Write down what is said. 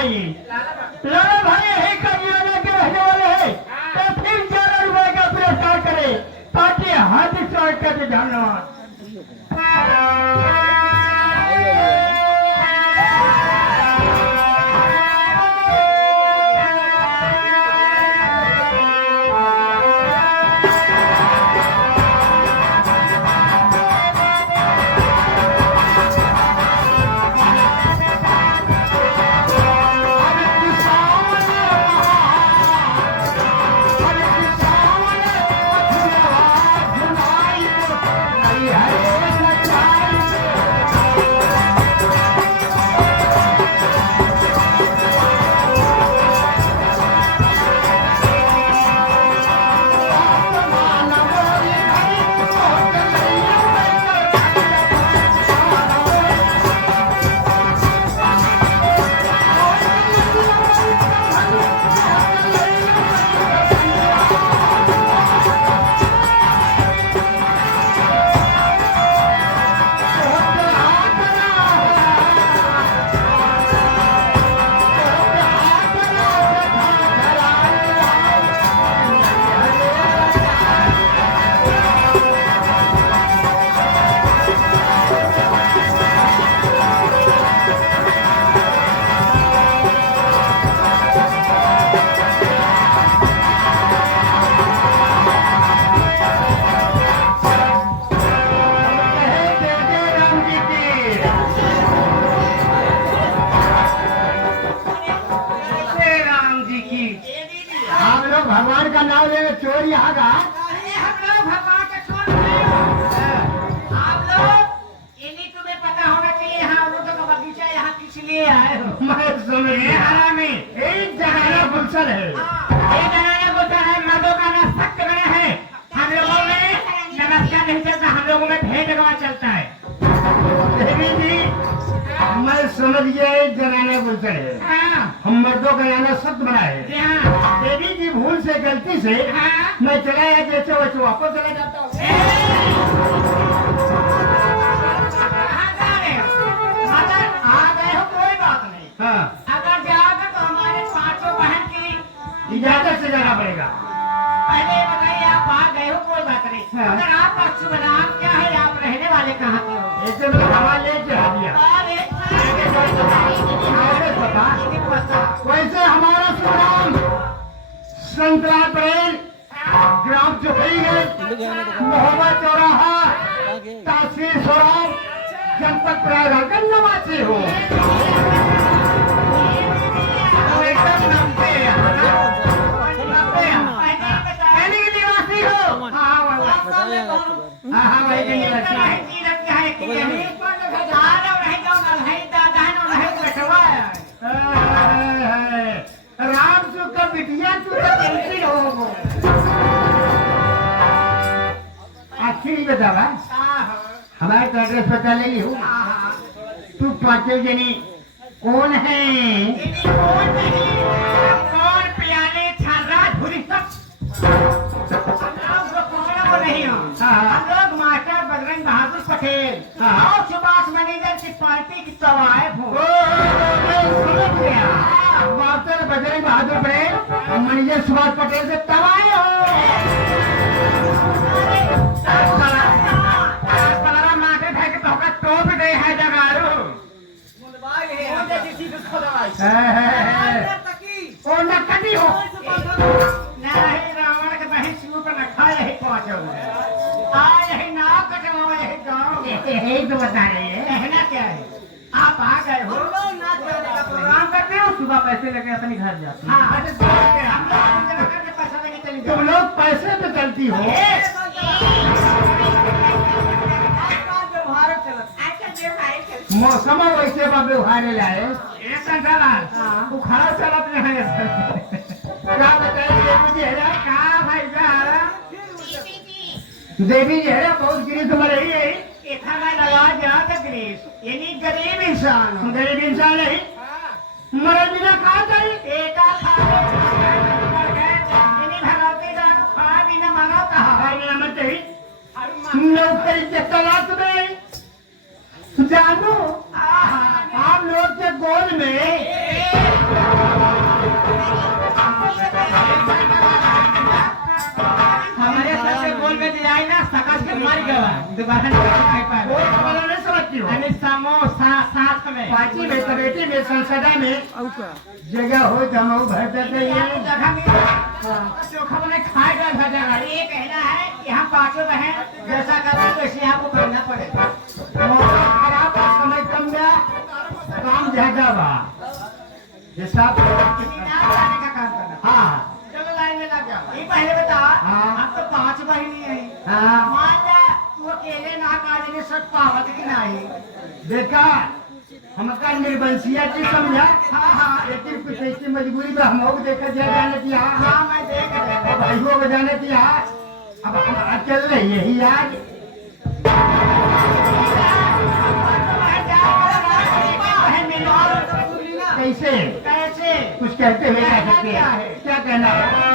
भाई, लाला भाई यही करियाना के रहने वाले हैं, तो फिर 11 रुपए का पुरस्कार करे ताकि हाथ स्वागत करके धन्यवाद। भगवान का नाम लेकर चोर यहाँ का हम लोग भगवान का चोर नहीं हो। आप लोग इन्हीं तुम्हें पता होना चाहिए यहाँ लोगों का बगीचा यहाँ किस लिए आए हो। मैं सुन हरामी एक जनाना गुलशन है, ये जनाना गुलशन है, मर्दों का ना सख्त बना है। हम लोगों में नमस्कार नहीं चलता, हम लोगों में भेद गवा चलता है। देवी जी मैं समझ गया एक जनाना गुलशन है, हम मर्दों का नाना सख्त बना है। देवी जी भूल से गलती से मैं चला या जैसे वैसे वापस चला जाता हूँ। अगर आ गए हो कोई बात नहीं, हाँ अगर जाओगे तो हमारे पांचों बहन की इजाजत से जाना पड़ेगा। पहले बताइए आप आ गए हो कोई बात नहीं, हाँ। अगर आपका शुभ नाम क्या है, आप रहने वाले कहाँ के हो? ऐसे में हवा ले चढ़ा दिया। वैसे हमारा शुभ नाम संतरा प्रेम, ग्राम चौधरी है, मोहम्मद चौराहा, तहसील सोराब, जनपद प्रयागराज का निवासी हो। एकदम नब्बे पहले के निवासी हो? हाँ वही के निवासी है। राम सुख का बिटिया तू तो कैसी हो? आखिरी बतावा हमारे तो एड्रेस पता ले ली हो। तू पांचों जनी कौन है? कौन पियाले छर्रा धुरी सब नहीं हो। हम लोग मास्टर बजरंग बहादुर पटेल और सुभाष मैनेजर की पार्टी की सवाए हो। मास्टर बजरंग बहादुर पटेल मैनेजर सुभाष पटेल से तबाही हो। माटे थे कि तो टोप दे है जगारू और नकदी हो। नहीं रावण के बहन शिव पर रखा यही पहुंचो आज यही नाव कटवा यही गाँव यही तो बता रहे हैं। कहना क्या है, आप आ गए हो प्रोग्राम करते हो, सुबह पैसे लेके अपने घर जाते हो। हाँ पैसा लेके चली तुम लोग पैसे पे चलती हो। मौसम वैसे व्यवहार लाए वो खड़ा चलत रहे क्या बताए देवी जी है का भाई देवी जी है बहुत गिरीश मरही है। इतना मैं लगा जा गिरीश यानी गरीब इंसान गरीब इंसान नहीं मरे बिना कहा चाहिए एका खा भगवती दारू खा बिना मानो कहा मत चाहिए नौकरी के तलाश में जानो आप लोग के गोल में बहन नहीं पाए वो वाला नहीं समझती हो अरे समोसा साथ में पार्टी में कमेटी में संसदा में जगह हो जमा भर जाते हैं जगह में चोखा बने खाएगा भजा ये कहना है कि हम पांचों बहन जैसा करते वैसे आपको करना पड़ेगा मौका खराब है, समय कम गया काम ज्यादा बा हिसाब इनाम लाने का काम करना हाँ चलो लाइन में लग जाओ ये पहले बता हाँ। हम तो 5 बहनी हैं हाँ मान ले तू अकेले ना काज ने सब पावत की नहीं देखा हमका निर्बंसिया की समझा हाँ हाँ लेकिन कुछ ऐसी मजबूरी में हम लोग देखा जाने की हाँ हाँ मैं देख रहा हूँ भाइयों को जाने की हाँ अब हम अकेले रही यही आज बहन में और सुनी ना कैसे कैसे कुछ कहते हुए कहना क्या सकते क्या हैं है? क्या कहना है